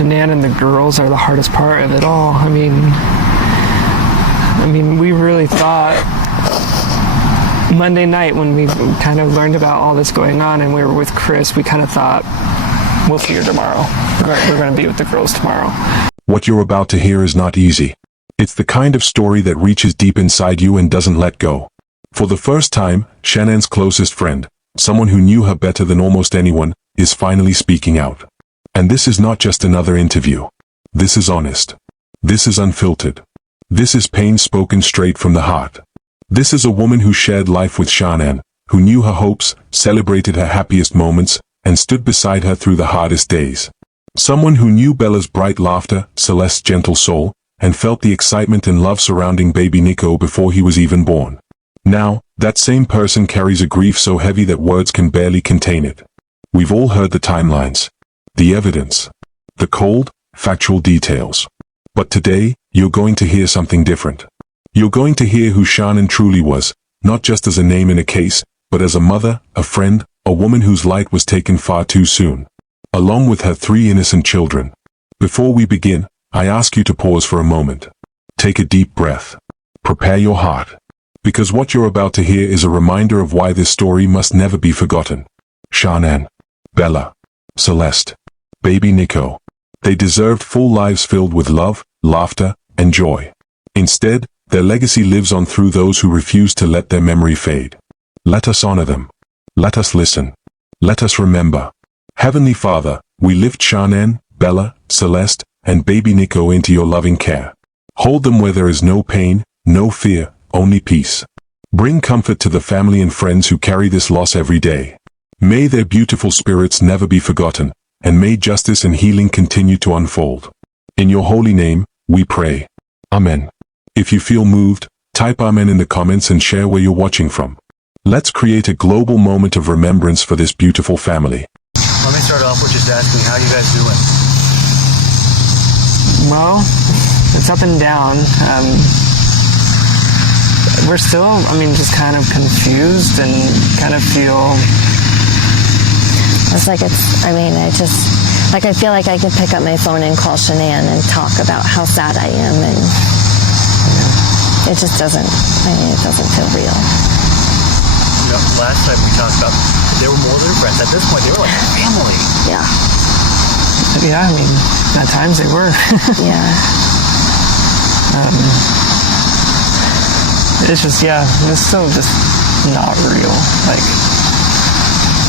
Shanann and the girls are the hardest part of it all. I mean, we really thought Monday night when we kind of learned about all this going on and we were with Chris, we kind of thought, we'll figure tomorrow. We're going to be with the girls tomorrow. What you're about to hear is not easy. It's the kind of story that reaches deep inside you and doesn't let go. For the first time, Shanann's closest friend, someone who knew her better than almost anyone, is finally speaking out. And this is not just another interview. This is honest. This is unfiltered. This is pain spoken straight from the heart. This is a woman who shared life with Shanann, who knew her hopes, celebrated her happiest moments, and stood beside her through the hardest days. Someone who knew Bella's bright laughter, Celeste's gentle soul, and felt the excitement and love surrounding baby Nico before he was even born. Now, that same person carries a grief so heavy that words can barely contain it. We've all heard the timelines, the evidence, the cold, factual details. But today, you're going to hear something different. You're going to hear who Shanann truly was, not just as a name in a case, but as a mother, a friend, a woman whose light was taken far too soon, along with her 3 innocent children. Before we begin, I ask you to pause for a moment. Take a deep breath. Prepare your heart. Because what you're about to hear is a reminder of why this story must never be forgotten. Shanann, Bella, Celeste, baby Nico. They deserved full lives filled with love, laughter, and joy. Instead, their legacy lives on through those who refuse to let their memory fade. Let us honor them. Let us listen. Let us remember. Heavenly Father, we lift Shanann, Bella, Celeste, and baby Nico into your loving care. Hold them where there is no pain, no fear, only peace. Bring comfort to the family and friends who carry this loss every day. May their beautiful spirits never be forgotten, and may justice and healing continue to unfold. In your holy name, we pray. Amen. If you feel moved, type Amen in the comments and share where you're watching from. Let's create a global moment of remembrance for this beautiful family. Let me start off with just asking, how you guys doing? Well, it's up and down. We're still, just kind of confused and kind of feel... It's like I feel like I could pick up my phone and call Shanann and talk about how sad I am, and it just doesn't, it doesn't feel real. You know, last time we talked about, they were more than friends. At this point, they were like family. Yeah. Yeah, at times they were. Yeah. It's just, it's still just not real.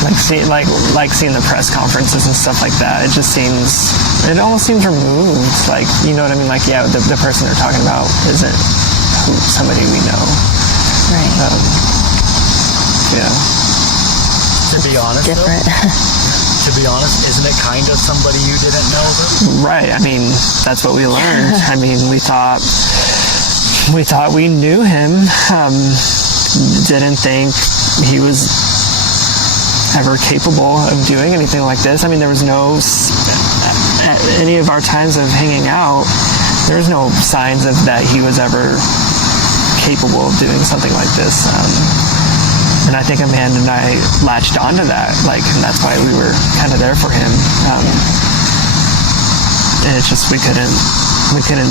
Like seeing the press conferences and stuff like that. It almost seems removed. Like, you know what I mean? Like, yeah, the person they're talking about isn't somebody we know. Right. Yeah. To be honest, different. To be honest, isn't it kind of somebody you didn't know, though? Right. That's what we learned. We thought we knew him. Didn't think he was ever capable of doing anything like this. There was no, at any of our times of hanging out, there was no signs of that he was ever capable of doing something like this. And I think Amanda and I latched onto that, and that's why we were kind of there for him. And it's just we couldn't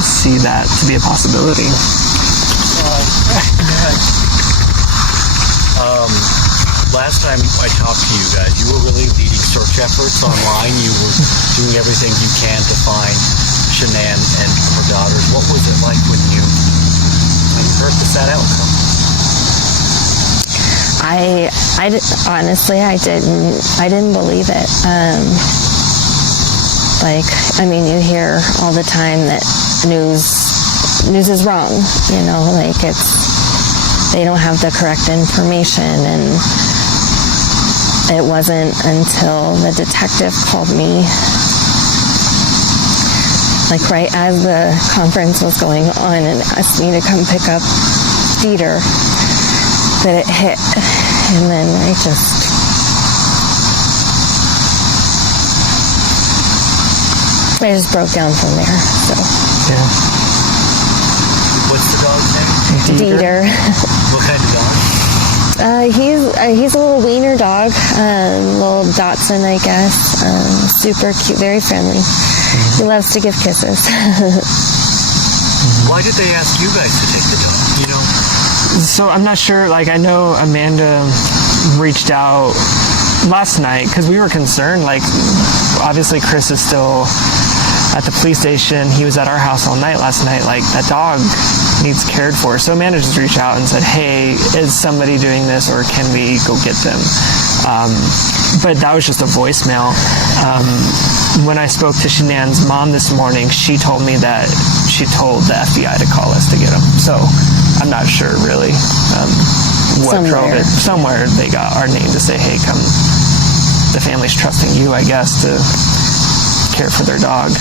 see that to be a possibility. Last time I talked to you guys, you were really leading search efforts online. You were doing everything you can to find Shanann and her daughters. What was it like when you heard the sad outcome? Honestly, I didn't believe it. You hear all the time that news is wrong. They don't have the correct information, and it wasn't until the detective called me, right as the conference was going on, and asked me to come pick up Dieter, that it hit. And then I just broke down from there. So. Yeah. What's the dog's name? Dieter. What kind of dog? He's a little wiener dog, little Dachshund, I guess. Super cute, very friendly. He loves to give kisses. Why did they ask you guys to take the dog? You know? So I'm not sure, like, I know Amanda reached out last night because we were concerned, like, obviously Chris is still at the police station. He was at our house all night last night. Like, that dog needs cared for. So Amanda just reached out and said, hey, is somebody doing this, or can we go get them? But that was just a voicemail. When I spoke to Shanann's mom this morning, she told me that she told the FBI to call us to get them. So I'm not sure really what drove it. Somewhere they got our name to say, hey, come. The family's trusting you, I guess, to care for their dog.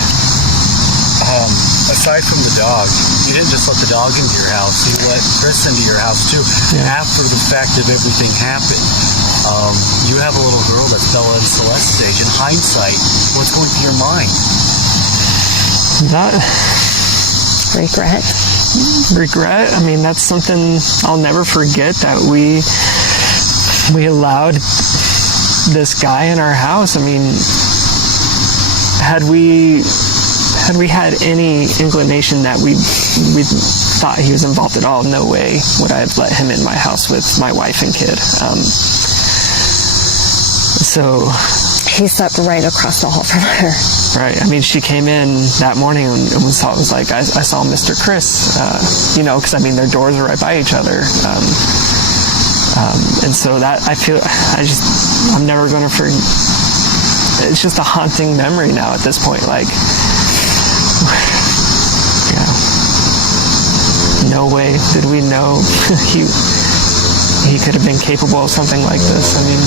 Aside from the dog, you didn't just let the dog into your house. You let Chris into your house too. Yeah. After the fact of everything happened, you have a little girl that's Bella and Celeste's age. In hindsight, what's going through your mind? That Regret. I mean, that's something I'll never forget, that we allowed this guy in our house. I mean, had we had any inclination that we thought he was involved at all, no way would I have let him in my house with my wife and kid. So he slept right across the hall from her. Right. I mean, she came in that morning and it was like, I saw Mr. Chris, because I mean, their doors are right by each other. And so that, I'm never going to forget. It's just a haunting memory now at this point. Like, yeah. No way did we know he could have been capable of something like this. I mean,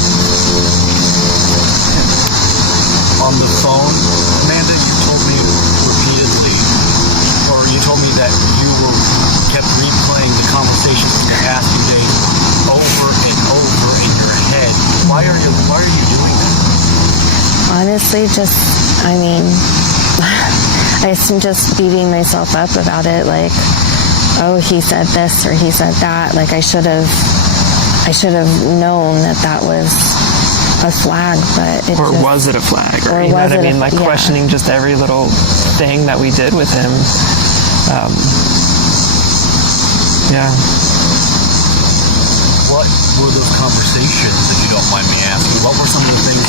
on the phone, Amanda, you told me repeatedly, or you told me that you kept replaying the conversations from the past few days over and over in your head. Why are you doing that? Honestly, I'm just beating myself up about it. Like, oh, he said this or he said that. Like, I should have known that was a flag, but was it a flag? Or you know what I mean? Like, questioning just every little thing that we did with him. Yeah. What were those conversations, if you don't mind me asking? What were some of the things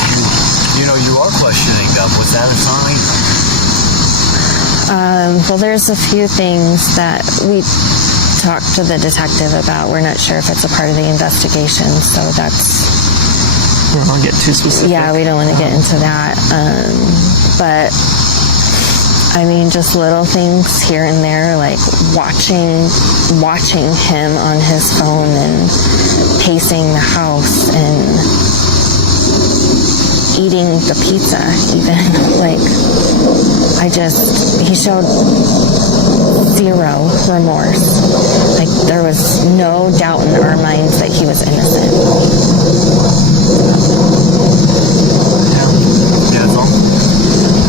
you are questioning them? Was that a sign? Well, there's a few things that we talked to the detective about. We're not sure if it's a part of the investigation, so that's... We don't want to get too specific. Yeah, we don't want to get into that. But, I mean, just little things here and there, like watching him on his phone and pacing the house and eating the pizza even. Like, he showed zero remorse. Like, there was no doubt in our minds that he was innocent.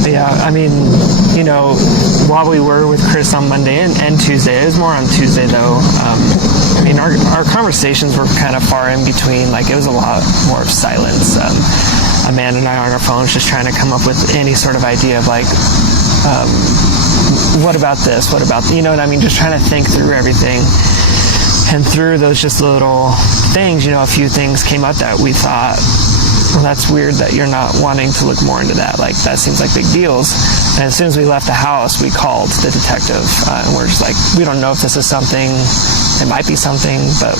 Yeah, I mean, while we were with Chris on Monday and Tuesday, it was more on Tuesday though. I mean, our conversations were kind of far in between. Like, it was a lot more of silence. Amanda and I on our phones just trying to come up with any sort of idea of like, what about this? What about, you know what I mean? Just trying to think through everything. And through those just little things, a few things came up that we thought, well, that's weird that you're not wanting to look more into that. Like, that seems like big deals. And as soon as we left the house, we called the detective. And we're just like, we don't know if this is something. It might be something, but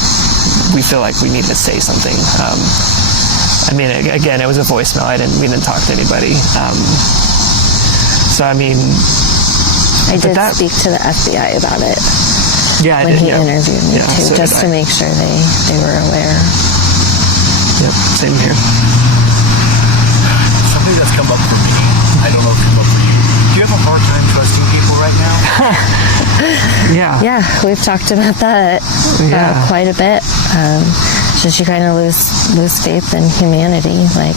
we feel like we need to say something. I mean, again, it was a voicemail. We didn't talk to anybody. So, I mean... I did speak to the FBI about it. Yeah, when he interviewed me too, so just to make sure they were aware. Yep, same here. Something that's come up for me, I don't know if it's come up for you. Do you have a hard time trusting people right now? Yeah, we've talked about that quite a bit. Just you kind of lose faith in humanity, like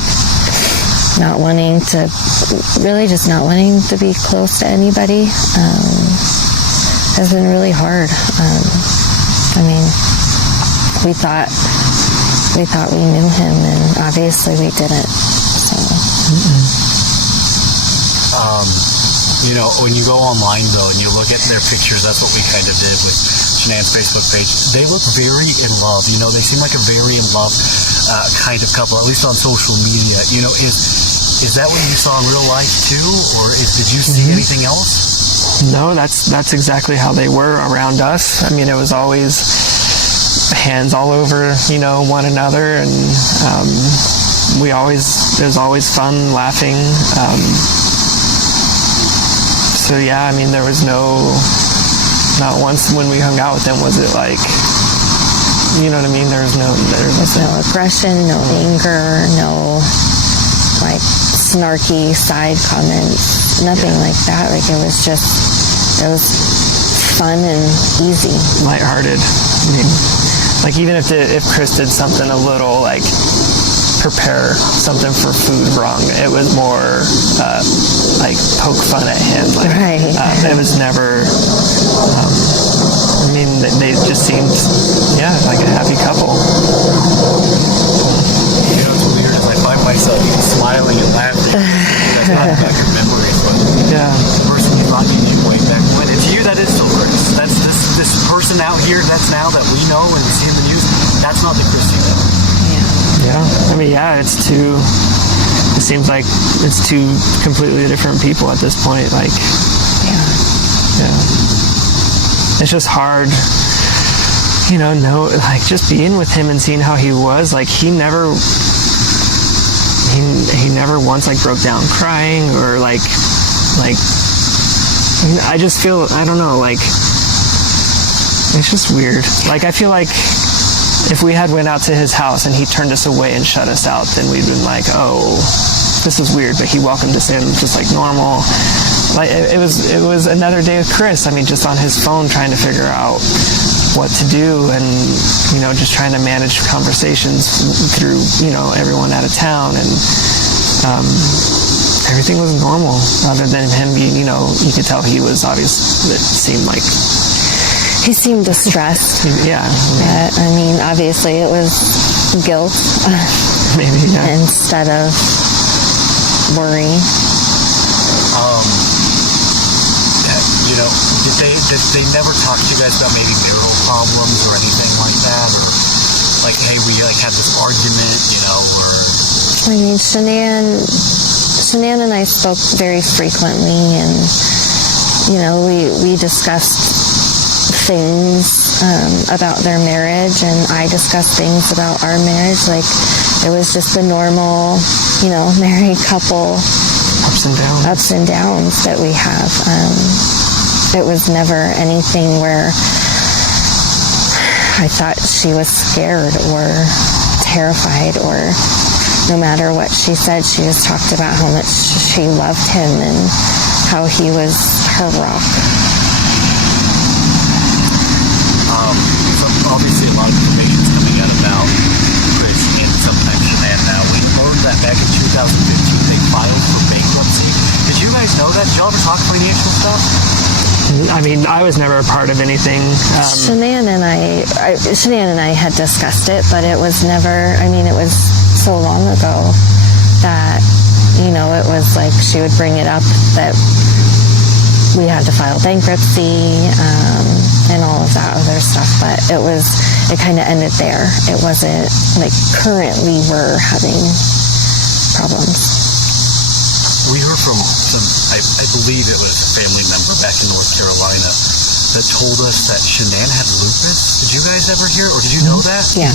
not wanting to be close to anybody. Has been really hard. I mean, we thought we thought we knew him, and obviously we didn't. So. You know, when you go online, though, and you look at their pictures, that's what we kind of did with Shanann's Facebook page. They look very in love. You know, they seem like a very in love kind of couple, at least on social media. You know, is that what you saw in real life, too? Or did you see anything else? No, that's exactly how they were around us. I mean, it was always hands all over, you know, one another, and it was always fun, laughing. So yeah, I mean, there was not once when we hung out with them was it like, you know what I mean? There was no aggression, no anger, no like snarky side comments, nothing like that. Like it was fun and easy, lighthearted. I mean, like even if Chris did something a little like prepare something for food wrong, it was more like poke fun at him. Like, right. It was never. I mean, they just seemed, like a happy couple. You know, what's weird is I find myself even smiling and laughing. That's not back in memory, but the person you thought you knew way back when. And to you, that is still Chris. That's this person out here. That's now that we know and we see in the news. That's not the Chris you know. Yeah, I mean, it seems like it's two completely different people at this point. Like, it's just hard, you know, like just being with him and seeing how he was. Like he never once like broke down crying or like I just feel, I don't know, like it's just weird. Like I feel like if we had went out to his house and he turned us away and shut us out, then we'd been like, oh, this is weird. But he welcomed us in just like normal. Like it was another day with Chris. I mean, just on his phone trying to figure out what to do and, you know, just trying to manage conversations through, you know, everyone out of town. And everything was normal other than him being, you know, you could tell he was obviously, it seemed like, he seemed distressed. Yeah. I mean, obviously it was guilt. Maybe, instead of worry. You know, did they never talk to you guys about maybe marital problems or anything like that? Or like, hey, we like had this argument, you know, or... I mean, Shanann and I spoke very frequently, and, you know, we discussed things about their marriage, and I discussed things about our marriage. Like it was just the normal, you know, married couple ups and downs that we have. It was never anything where I thought she was scared or terrified, or no matter what she said, she just talked about how much she loved him and how he was her rock. Obviously, a lot of information is coming out about Chris and sometimes Shanann now. We heard that back in 2015 they filed for bankruptcy. Did you guys know that? Did y'all ever talk financial stuff? I mean, I was never a part of anything. Shanann and I had discussed it, but it was never, I mean, it was so long ago that, you know, it was like she would bring it up that we had to file bankruptcy and all of that other stuff, but it kind of ended there. It wasn't like currently we're having problems. We heard from some, I believe it was a family member back in North Carolina that told us that Shanann had lupus. Did you guys ever hear, or did you know that? Yeah.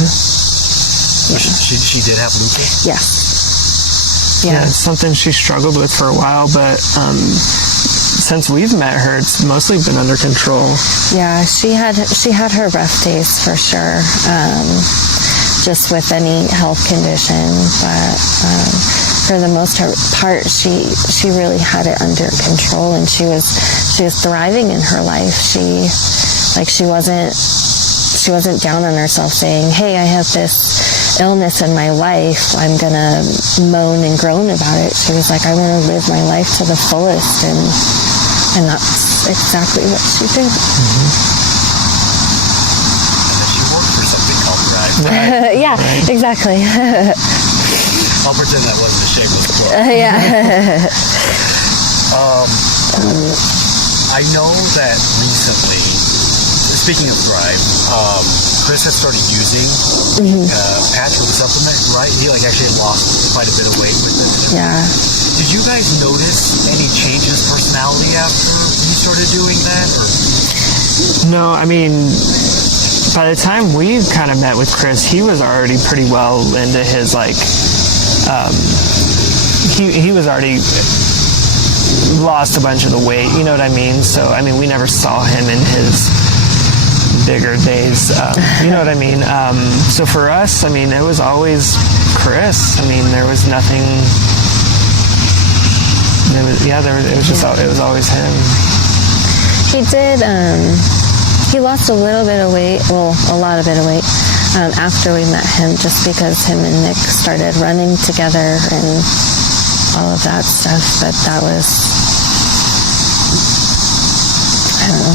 She did have lupus? Yes. Yeah, it's something she struggled with for a while, but since we've met her, it's mostly been under control. Yeah, she had her rough days for sure, just with any health condition, but for the most part, she really had it under control, and she was thriving in her life. She wasn't down on herself saying, "Hey, I have this illness in my life, I'm gonna moan and groan about it." She was like, "I want to live my life to the fullest," and that's exactly what she did. And then she worked for something called Drive. Yeah, exactly. I'll pretend that wasn't a shameless plug. Yeah. I know that recently, speaking of Thrive, Chris has started using patch with a supplement, right? He actually lost quite a bit of weight with it. Yeah. Did you guys notice any change in his personality after he started doing that? Or? No, I mean, by the time we kind of met with Chris, he was already pretty well into his, he was already lost a bunch of the weight, you know what I mean? So, I mean, we never saw him in his bigger days, you know what I mean? So for us, I mean, it was always Chris. I mean, there was nothing, it was always him. He did, he lost a little bit of weight, well, a lot of bit of weight, after we met him, just because him and Nick started running together and all of that stuff, but that was, I don't know.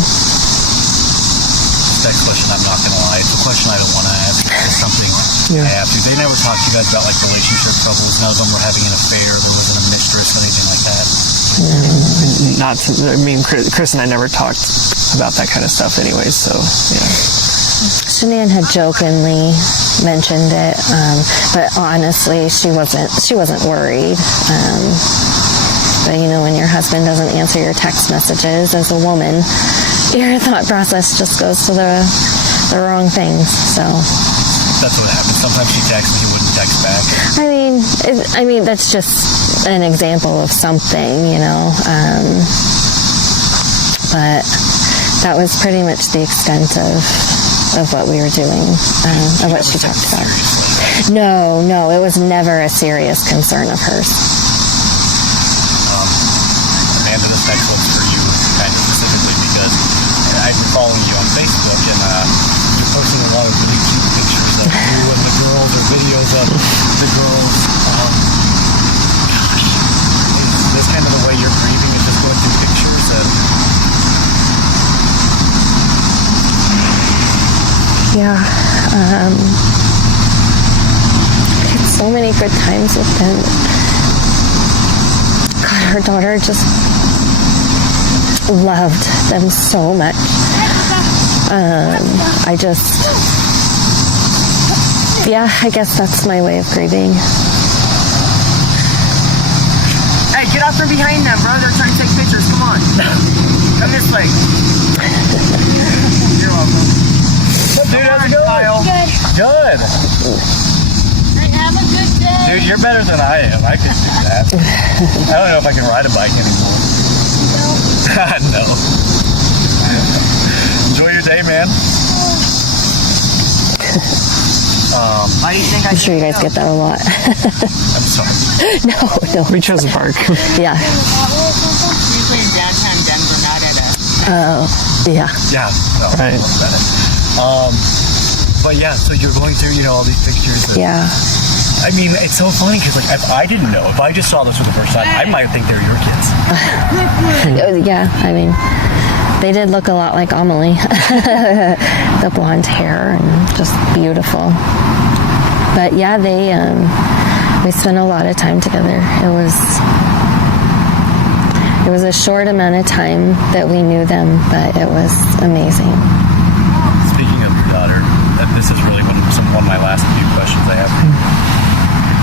Next question, I'm not going to lie. It's a question I don't want to ask. It's something I have to. They never talked to you guys about relationship troubles. None of them were having an affair. There wasn't a mistress, anything like that. I mean, Chris and I never talked about that kind of stuff anyways, so, yeah. Shanann had jokingly mentioned it, but honestly, she wasn't worried. But you know, when your husband doesn't answer your text messages as a woman, your thought process just goes to the wrong things. So that's what happens. Sometimes she texts and he wouldn't text back. I mean, that's just an example of something, you know. But that was pretty much the extent of what we were doing, of what she talked about. No, it was never a serious concern of hers. Amanda, this next one's for you, kind of specifically, because I've been following you on Facebook, and you're posting a lot of really cute pictures of you and the girls, or videos of the girls. Gosh, is this kind of the way you're grieving, is just going through pictures and... Yeah, I had so many good times with them. God, her daughter just loved them so much. I guess that's my way of grieving. Hey, get out from behind them, bro. They're trying to take pictures. Come on. Come this way. You're welcome. Dude, how's it going? Kyle? Good. Have a good day. Dude, you're better than I am. I could do that. I don't know if I can ride a bike anymore. No. Enjoy your day, man. Why do you think I'm sure you guys get that a lot. I'm sorry. No. We chose a park. Yeah. Usually in downtown Denver, not at a... Yeah. Yeah. No, Right. About it. But yeah, so you're going through, all these pictures. And, Yeah. I mean, it's so funny because, if I didn't know, if I just saw this for the first time, I might think they're your kids. Yeah, I mean, they did look a lot like Amelie. The blonde hair and just beautiful. But yeah, we spent a lot of time together. It was a short amount of time that we knew them, but it was amazing. Speaking of your daughter, this is really one of my last few questions I have.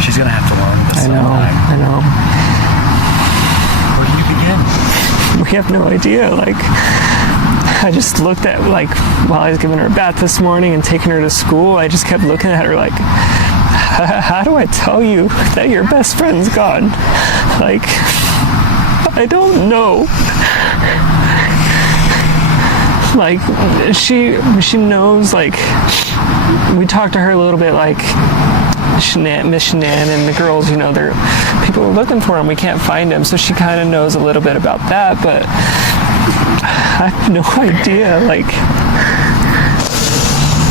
She's going to have to learn this sometime. I know. Where do you begin? We have no idea. I just looked at, while I was giving her a bath this morning and taking her to school, I just kept looking at her how do I tell you that your best friend's gone? I don't know. She knows, we talked to her a little bit, Miss Shanann and the girls, they're people are looking for him. We can't find him, so she kind of knows a little bit about that. But I have no idea.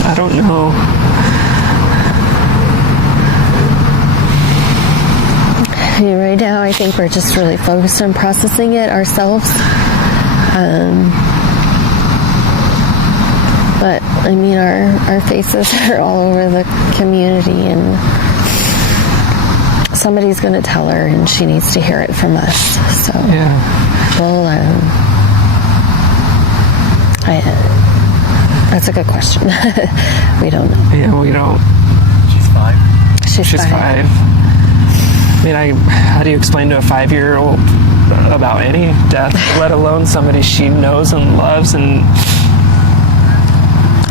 I don't know. Right now, I think we're just really focused on processing it ourselves. But I mean, our faces are all over the community, and somebody's going to tell her, and she needs to hear it from us. So well, that's a good question. We don't know. Yeah, we don't. She's 5. She's 5. I mean, how do you explain to a 5-year-old about any death, let alone somebody she knows and loves and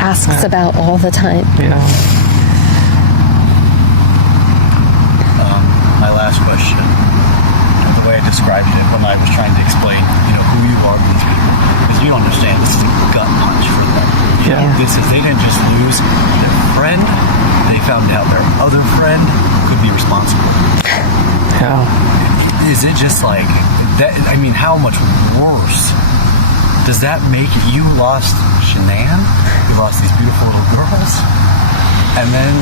asks about all the time? Yeah. My last question, the way I described it when I was trying to explain, who you are to these people, because you understand this is a gut punch for them. They didn't just lose their friend; they found out their other friend could be responsible. Yeah. Is it just like that? I mean, how much worse does that make it? You lost Shanann, you lost these beautiful little girls, and then.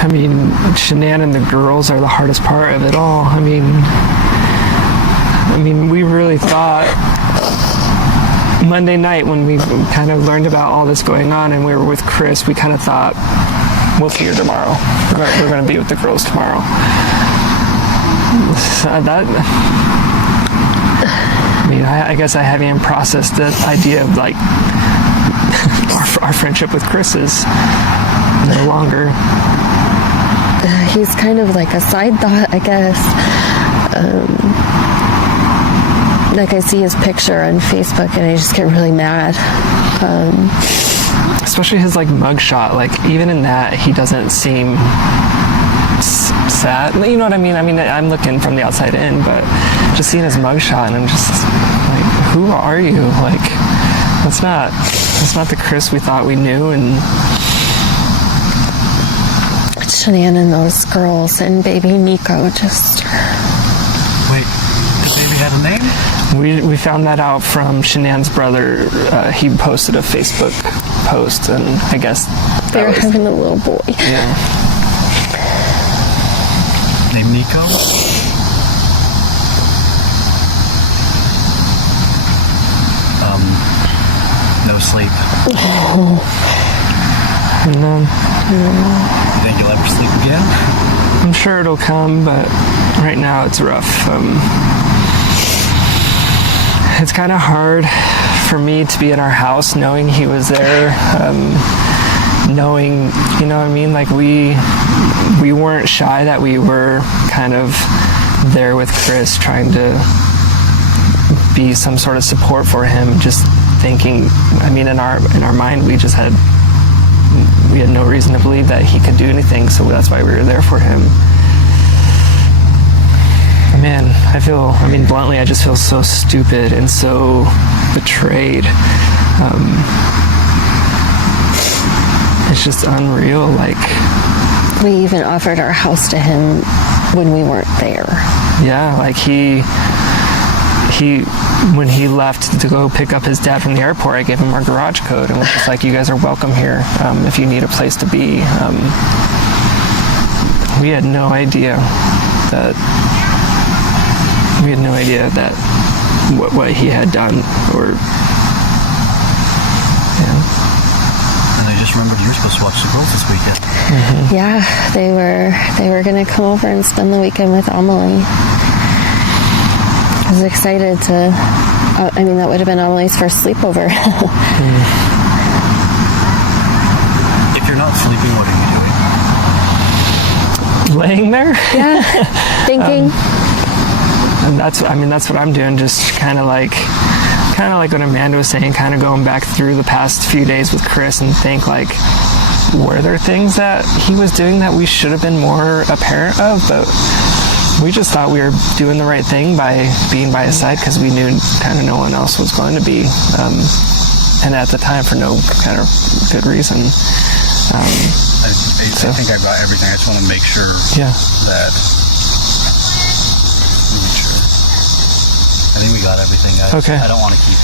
I mean, Shanann and the girls are the hardest part of it all. I mean, we really thought Monday night when we kind of learned about all this going on and we were with Chris, we kind of thought, we'll see her tomorrow. We're going to be with the girls tomorrow. I guess I haven't even processed the idea of like our friendship with Chris is no longer. He's kind of like a side thought, I guess. Like I see his picture on Facebook and I just get really mad. Especially his like mugshot. Like even in that, he doesn't seem sad. You know what I mean? I'm looking from the outside in, but just seeing his mugshot and I'm just like, who are you? Like that's not the Chris we thought we knew. And Shanann and those girls and baby Nico just... Wait, the baby had a name? We found that out from Shanann's brother. He posted a Facebook post, and I guess they were having a little boy. Yeah. Named Nico? No sleep. No. You think you'll ever sleep again? I'm sure it'll come, but right now it's rough. It's kind of hard for me to be in our house knowing he was there, knowing, you know what I mean? Like we weren't shy that we were kind of there with Chris trying to be some sort of support for him, just thinking, in our mind we had no reason to believe that he could do anything, so that's why we were there for him. Man, bluntly, I just feel so stupid and so betrayed. It's just unreal, like... We even offered our house to him when we weren't there. Yeah, like when he left to go pick up his dad from the airport, I gave him our garage code and was just like, you guys are welcome here if you need a place to be. We had no idea that what he had done, or and I just remembered you were supposed to watch the girls this weekend. Mm-hmm. Yeah, they were going to come over and spend the weekend with Amelie. I was excited to, that would have been Amelie's first sleepover. If you're not sleeping, what are you doing? Laying there? Yeah, thinking. And that's what I'm doing, just kind of like what Amanda was saying, kind of going back through the past few days with Chris and think like, were there things that he was doing that we should have been more apparent of, but we just thought we were doing the right thing by being by his side because we knew kind of no one else was going to be, and at the time for no kind of good reason. I think I've got everything. I just want to make sure that... I think we got everything. I don't want to keep...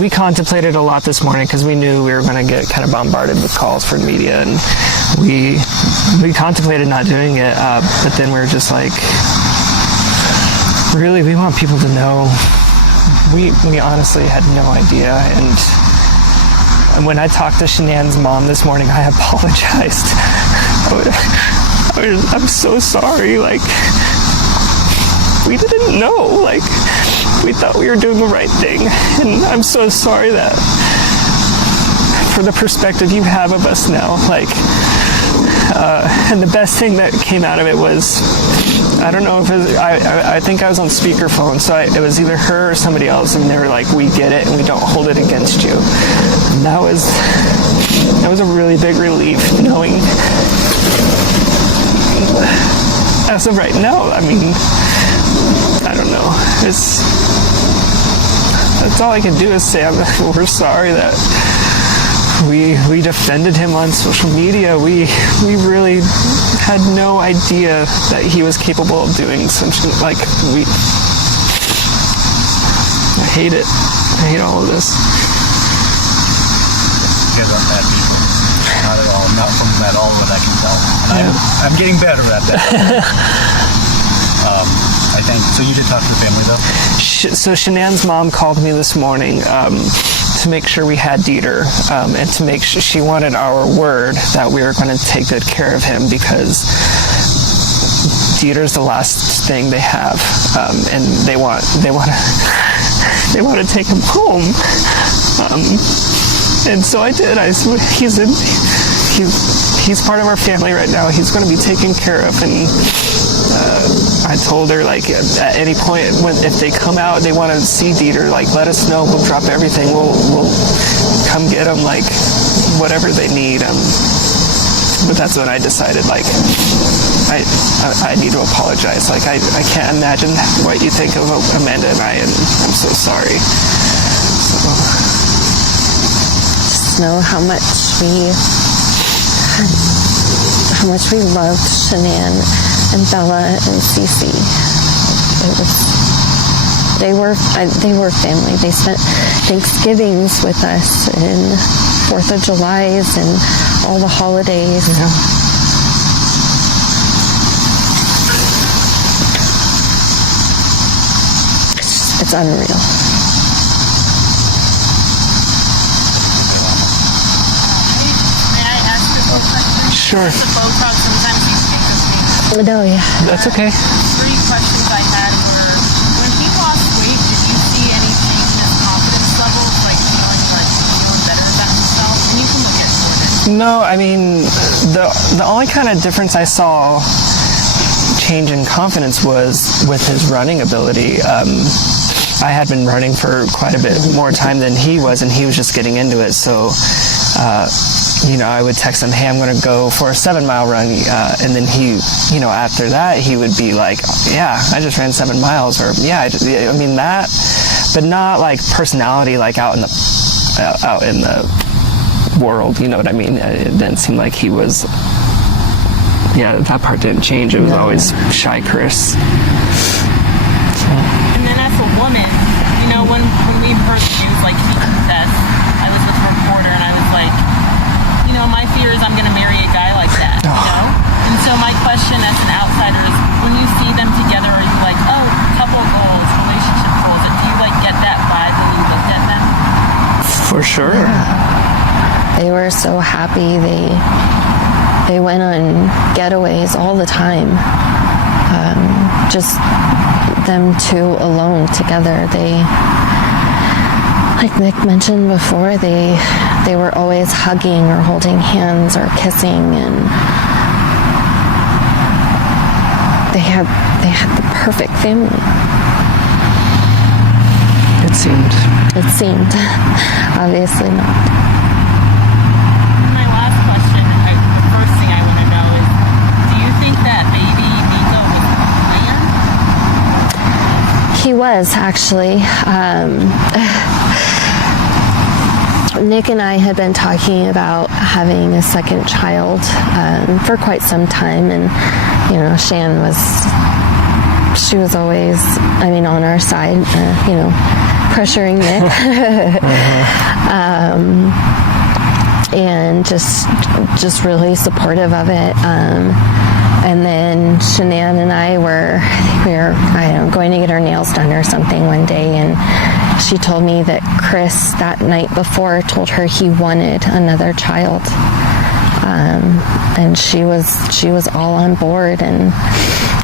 we contemplated a lot this morning because we knew we were going to get kind of bombarded with calls for media, and we contemplated not doing it, but then we were just like, really, we want people to know we honestly had no idea. And when I talked to Shanann's mom this morning, I apologized. I'm so sorry. Like, we didn't know. Like, we thought we were doing the right thing. And I'm so sorry that for the perspective you have of us now. Like, and the best thing that came out of it was, I don't know if it was, I think I was on speakerphone, so it was either her or somebody else, and they were like, we get it and we don't hold it against you. And that was a really big relief, knowing as of right now, I mean, I don't know. That's all I can do is say we're sorry that we defended him on social media. We really had no idea that he was capable of doing something like I hate it. I hate all of this. You guys aren't bad people. Not at all. Not from at all what I can tell. And I'm getting better at that. I think. So you did talk to the family though? So Shanann's mom called me this morning to make sure we had Dieter, and to make sure she wanted our word that we were going to take good care of him, because Dieter's the last thing they have, and they want to take him home. And so I did. He's part of our family right now. He's going to be taken care of, and I told her, like, at any point if they come out, they want to see Dieter, like, let us know. We'll drop everything. We'll come get them, like, whatever they need. But that's when I decided, like, I need to apologize. Like, I can't imagine what you think of Amanda and I, and I'm so sorry. So. Just know how much we loved Shanann and Bella and Cece. They were family. They spent Thanksgivings with us and 4th of Julys and all the holidays. Yeah. It's unreal. May I ask you a question? Sure. The Botox, sometimes you speak of me. No, yeah. That's okay. 3 questions I had were, when he lost weight, did you see any change in his confidence levels, like feeling better about himself? And you can look at it. No, I mean, the only kind of difference I saw change in confidence was with his running ability. I had been running for quite a bit more time than he was, and he was just getting into it. So, I would text him, hey, I'm going to go for a 7-mile run. And then he, after that, he would be like, yeah, I just ran 7 miles. Or, yeah, I mean that, but not like personality, like out in the world, you know what I mean? It didn't seem like he was, that part didn't change. It was always shy Chris. And then as a woman, when we heard the news, like he confessed, I was with a reporter and I was like, my fear is I'm going to marry a guy like that, And so my question as an outsider is, when you see them together, are you like, oh, couple goals, relationship goals? Do you get that vibe when you looked at them? For sure. They were so happy. They went on getaways all the time. Just them two alone together. Like Nick mentioned before, they were always hugging or holding hands or kissing, and they had the perfect family. It seemed. Obviously not. My last question, first thing I want to know is, do you think that baby Nico was planned? He was, actually. Nick and I had been talking about having a second child for quite some time, and Shan was always, on our side, pressuring Nick, and just really supportive of it. And then Shanann and I were I don't know, going to get our nails done or something one day, and she told me that Chris that night before told her he wanted another child. And she was all on board, and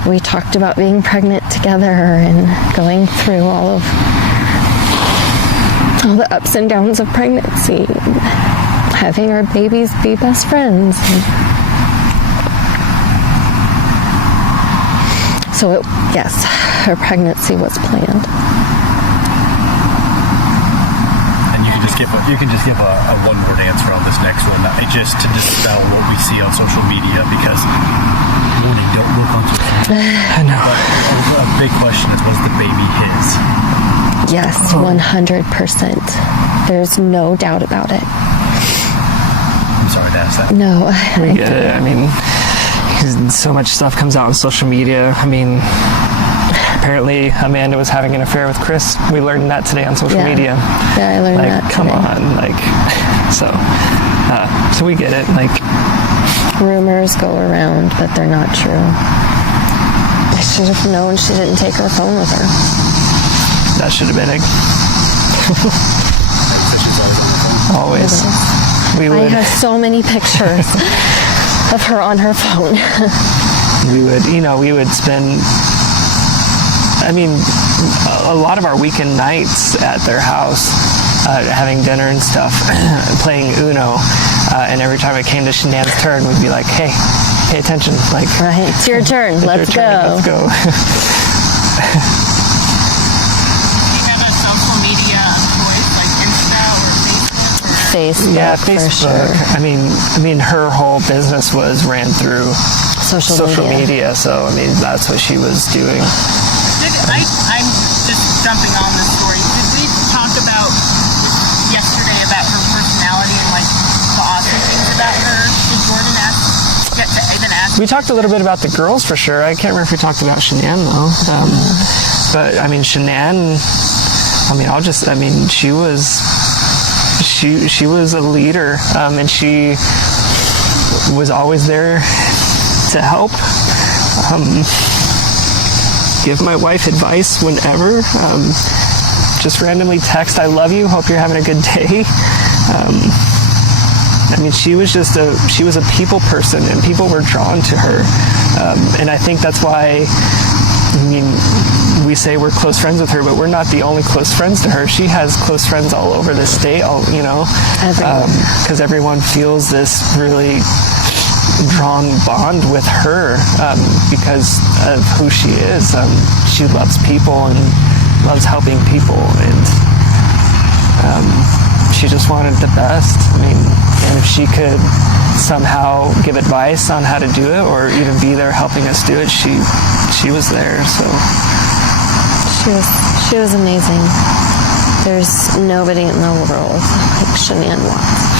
we talked about being pregnant together and going through all the ups and downs of pregnancy, and having our babies be best friends. So yes, her pregnancy was planned. And you can just give a one-word answer on this next one, just to dispel what we see on social media, because warning, don't look on social media. I know. But a big question is, was the baby his? Yes, 100%. There's no doubt about it. I'm sorry to ask that. No. I get it. I mean, so much stuff comes out on social media. I mean, apparently Amanda was having an affair with Chris. We learned that today on social media. Yeah, I learned that come today. on, so we get it. Like, Rumors go around, but they're not true. I should have known she didn't take her phone with her. that should have been always. We I would. have so many pictures of her on her phone. we would spend, I mean, a lot of our weekend nights at their house, having dinner and stuff, playing Uno, and every time it came to Shanann's turn, we'd be like, hey, pay attention. Like, Right, it's your turn. Let's go. Let's go. Do you have a social media choice, like Insta or Facebook? Facebook, Yeah, for Facebook. sure. I mean, her whole business ran through social media. So I mean, that's what she was doing. I'm just jumping on this story. Did we talk about yesterday about her personality and like the awesome things about her? Did Jordan get to even ask? We talked a little bit about the girls for sure. I can't remember if we talked about Shanann though. But I mean, Shanann. She was a leader, and she was always there to help. Give my wife advice whenever. Just randomly text, "I love you. Hope you're having a good day." I mean, she was a people person, and people were drawn to her. And I think that's why, I mean, we say we're close friends with her, but we're not the only close friends to her. She has close friends all over the state, because everyone feels this really drawn bond with her because of who she is. She loves people and loves helping people, and she just wanted the best. I mean, and if she could somehow give advice on how to do it, or even be there helping us do it, she was there. So She was amazing. There's nobody in the world like Shanann Watts.